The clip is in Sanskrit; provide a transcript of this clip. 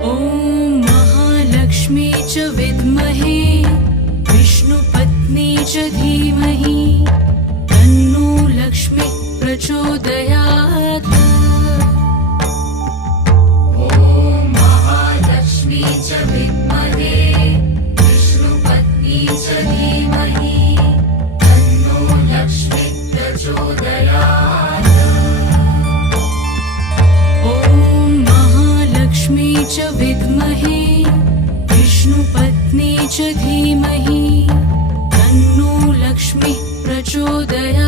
ॐ महालक्ष्मी च विद्महे विष्णुपत्नी च धीमहि तन्नो लक्ष्मी प्रचोदयात्। ॐ महालक्ष्मी च विद्महे विष्णुपत्नी च धीमहि तन्नो लक्ष्मी प्रचोदयात्। ॐ महालक्ष्मी च विद्महे विष्णुपत्नी च धीमहि तन्नो लक्ष्मी प्रचोदयात्।